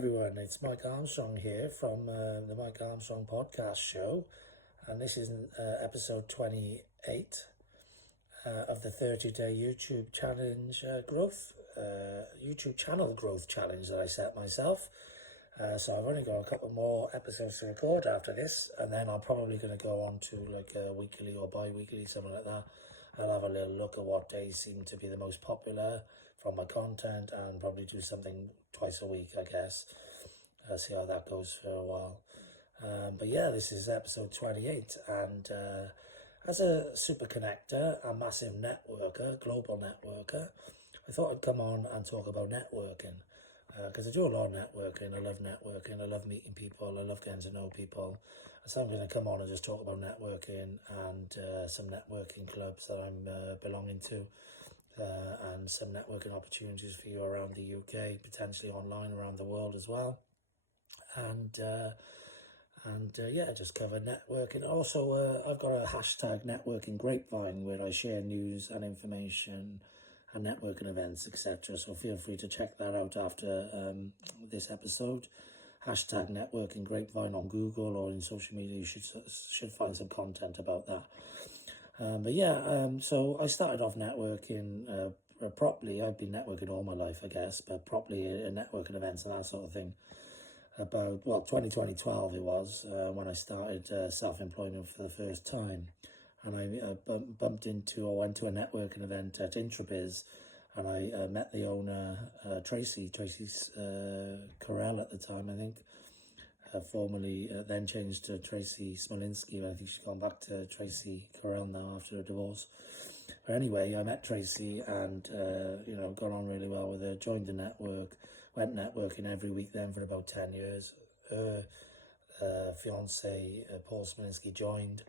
everyone, it's Mike Armstrong here from the Mike Armstrong Podcast show, and this is episode 28 of the 30-day YouTube challenge YouTube channel growth challenge that I set myself. So I've only got a couple more episodes to record after this, and then I'm probably going to go on to like a weekly or bi-weekly, something like that. I'll have a little look at what days seem to be the most popular from my content and probably do something twice a week, I guess. See how that goes for a while. But yeah, this is episode 28, and as a super connector, a massive networker, global networker, I thought I'd come on and talk about networking. Because I do a lot of networking. I love networking. I love meeting people. I love getting to know people. So I'm going to come on and just talk about networking and some networking clubs that I'm belonging to, and some networking opportunities for you around the UK, potentially online around the world as well. And yeah, just cover networking. Also, I've got a hashtag networking grapevine where I share news and information and networking events, etc. So feel free to check that out after this episode. Hashtag networking grapevine on Google or in social media. You should find some content about that. But yeah, so I started off networking properly. I've been networking all my life, I guess, but properly networking events and that sort of thing. About 2012 it was when I started self-employment for the first time. And I went to a networking event at Intrabiz, and I met the owner, Tracy's Carell at the time, I think, formerly then changed to Tracy Smolinski. I think she's gone back to Tracy Carell now after a divorce. But anyway, I met Tracy and, got on really well with her, joined the network, went networking every week then for about 10 years. Her fiance, Paul Smolinski, joined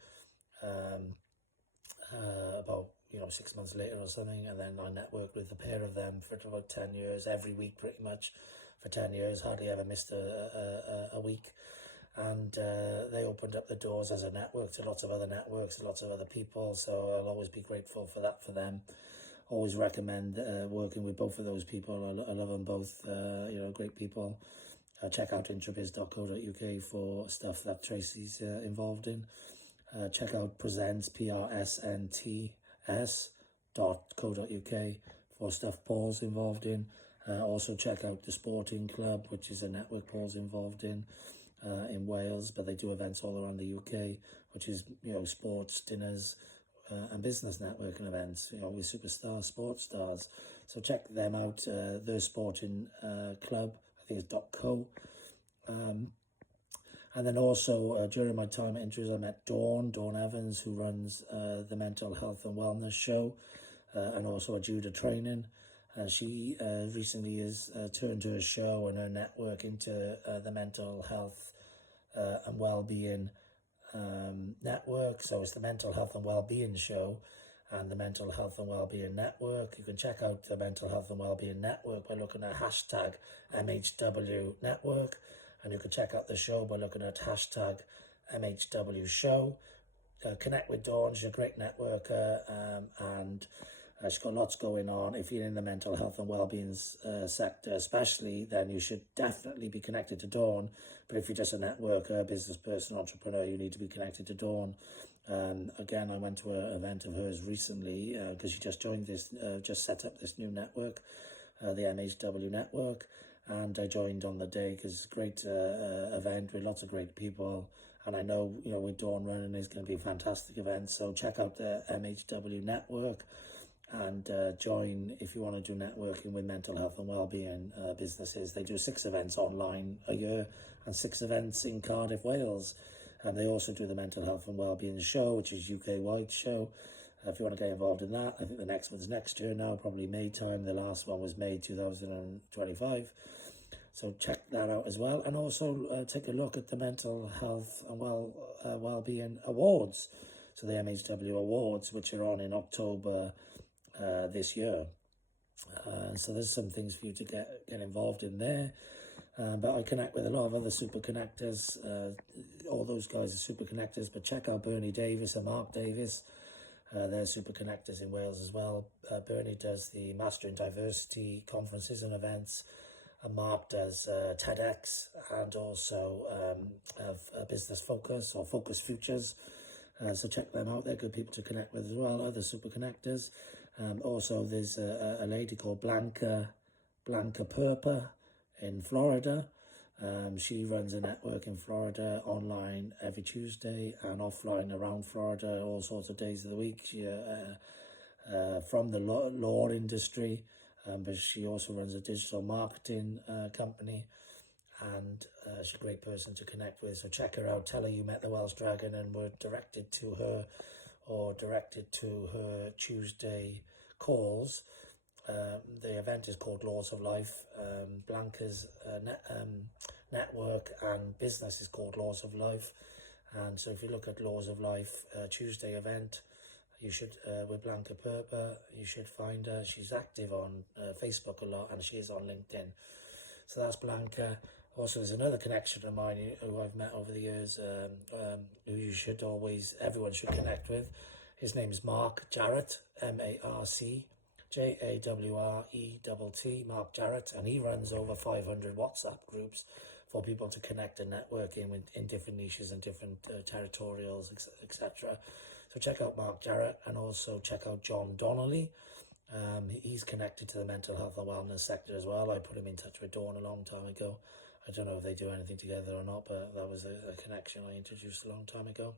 about 6 months later or something, and then I networked with the pair of them for about 10 years, every week pretty much for 10 years, hardly ever missed a week. And they opened up the doors as a network to lots of other networks, lots of other people, so I'll always be grateful for that for them. Always recommend working with both of those people. I love them both, great people. Check out intrabiz.co.uk for stuff that Tracy's involved in. Check out presents, PRSNTS.co.uk for stuff Paul's involved in. Also check out the Sporting Club, which is a network Paul's involved in Wales, but they do events all around the UK, which is, sports, dinners, and business networking events, with superstars, sports stars. So check them out, their Sporting Club, I think it's .co. And then also, during my time at Intrabiz, I met Dawn Evans, who runs the Mental Health and Wellness Show, and also a Judo training. She recently has turned her show and her network into the Mental Health and Wellbeing Network. So it's the Mental Health and Wellbeing Show and the Mental Health and Wellbeing Network. You can check out the Mental Health and Wellbeing Network by looking at hashtag MHW Network. And you can check out the show by looking at hashtag MHW Show. Connect with Dawn, she's a great networker, and she's got lots going on. If you're in the mental health and wellbeing sector especially, then you should definitely be connected to Dawn. But if you're just a networker, business person, entrepreneur, you need to be connected to Dawn. Again, I went to an event of hers recently because she just joined this, just set up this new network, the MHW Network. And I joined on the day because it's a great event with lots of great people. And I know, with Dawn running, it's going to be a fantastic event. So check out the MHW Network and join if you want to do networking with mental health and wellbeing businesses. They do 6 events online a year and 6 events in Cardiff, Wales. And they also do the Mental Health and Wellbeing Show, which is UK-wide show. If you want to get involved in that, I think the next one's next year now, probably May time. The last one was May 2025. So check that out as well. And also take a look at the Mental Health and Wellbeing Awards. So the MHW Awards, which are on in October this year. So there's some things for you to get involved in there. But I connect with a lot of other super connectors. All those guys are super connectors. But check out Bernie Davis and Mark Davis. They're super connectors in Wales as well. Bernie does the Master in Diversity conferences and events. And Mark does TEDx and also have a Business Focus or Focus Futures. So check them out. They're good people to connect with as well, other super connectors. Also, there's a lady called Blanca Purpa in Florida. She runs a network in Florida, online every Tuesday and offline around Florida all sorts of days of the week. She from the law industry, but she also runs a digital marketing company, and she's a great person to connect with. So check her out. Tell her you met the Welsh Dragon and were directed to her, or directed to her Tuesday calls. The event is called Laws of Life. Blanca's network and business is called Laws of Life. And so if you look at Laws of Life Tuesday event, you should, with Blanca Purpa, you should find her. She's active on Facebook a lot, and she is on LinkedIn. So that's Blanca. Also, there's another connection of mine who I've met over the years, who you should always, everyone should connect with. His name is Mark Jarrett, MarcJawrett, Mark Jarrett, and he runs over 500 WhatsApp groups for people to connect and network in different niches and different territorials, etc. So check out Mark Jarrett, and also check out John Donnelly. He's connected to the mental health and wellness sector as well. I put him in touch with Dawn a long time ago. I don't know if they do anything together or not, but that was a connection I introduced a long time ago.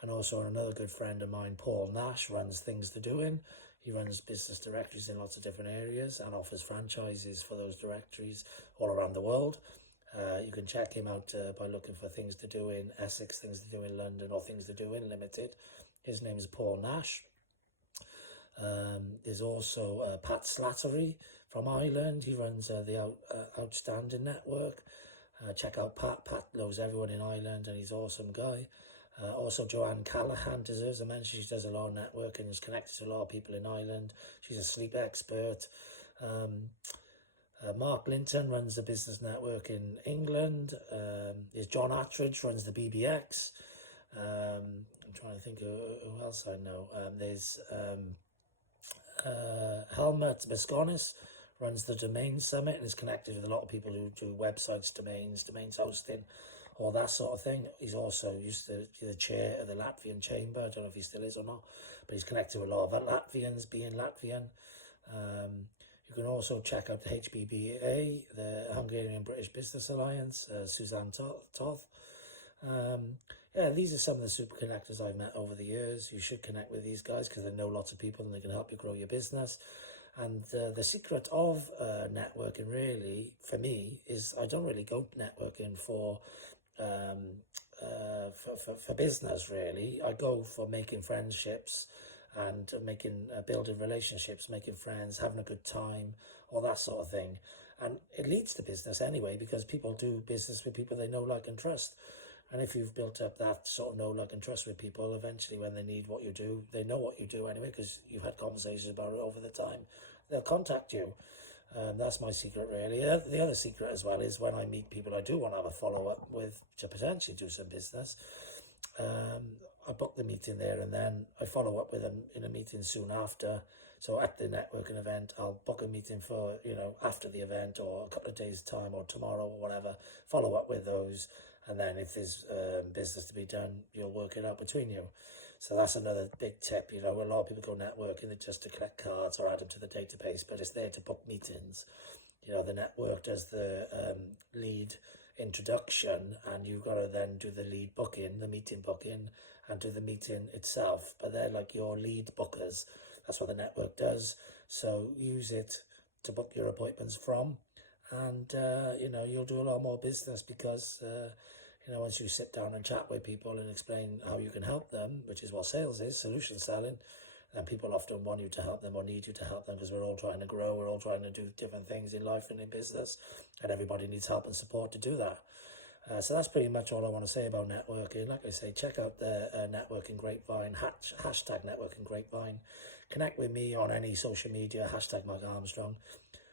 And also another good friend of mine, Paul Nash, runs Things to Doing. He runs business directories in lots of different areas and offers franchises for those directories all around the world. You can check him out by looking for Things to Do in Essex, Things to Do in London, or Things to Do in Limited. His name is Paul Nash. There's also Pat Slattery from Ireland. He runs the Outstanding Network. Check out Pat. Pat knows everyone in Ireland, and he's an awesome guy. Also, Joanne Callahan deserves a mention. She does a lot of networking and is connected to a lot of people in Ireland. She's a sleep expert. Mark Linton runs the Business Network in England. There's John Attridge, runs the BBX. I'm trying to think who else I know. There's Helmut Bisconis, runs the Domain Summit and is connected with a lot of people who do websites, domains hosting, all that sort of thing. He's also used to be the chair of the Latvian Chamber. I don't know if he still is or not, but he's connected with a lot of Latvians, being Latvian. You can also check out the HBBA, the Hungarian British Business Alliance, Suzanne Toth. Yeah, these are some of the super connectors I've met over the years. You should connect with these guys because they know lots of people and they can help you grow your business. And the secret of networking, really, for me, is I don't really go networking for business, really. I go for making friendships and building relationships, making friends, having a good time, all that sort of thing. And it leads to business anyway, because people do business with people they know, like, and trust. And if you've built up that sort of know, like, and trust with people, eventually when they need what you do, they know what you do anyway, because you've had conversations about it over the time. They'll contact you. That's my secret, really. The other secret as well is when I meet people I do want to have a follow-up with to potentially do some business, I book the meeting there and then I follow up with them in a meeting soon after. So at the networking event, I'll book a meeting for, after the event or a couple of days' time or tomorrow or whatever, follow up with those. And then if there's business to be done, you'll work it out between you. So that's another big tip. A lot of people go networking just to collect cards or add them to the database, but it's there to book meetings. The network does the lead introduction, and you've got to then do the lead booking, the meeting booking, and do the meeting itself. But they're like your lead bookers. That's what the network does. So use it to book your appointments from, and you'll do a lot more business because once you sit down and chat with people and explain how you can help them, which is what sales is, solution selling, and people often want you to help them or need you to help them because we're all trying to grow, we're all trying to do different things in life and in business, and everybody needs help and support to do that. So that's pretty much all I want to say about networking. Like I say, check out the Networking Grapevine, hashtag Networking Grapevine. Connect with me on any social media, hashtag MikeArmstrong.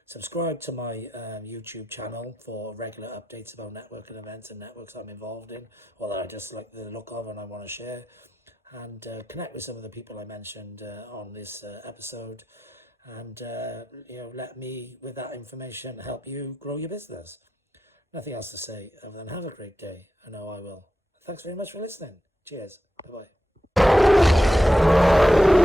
Subscribe to my YouTube channel for regular updates about networking events and networks I'm involved in, or that I just like the look of and I want to share. And connect with some of the people I mentioned on this episode. and let me, with that information, help you grow your business. Nothing else to say other than have a great day. I know I will. Thanks very much for listening. Cheers. Bye-bye.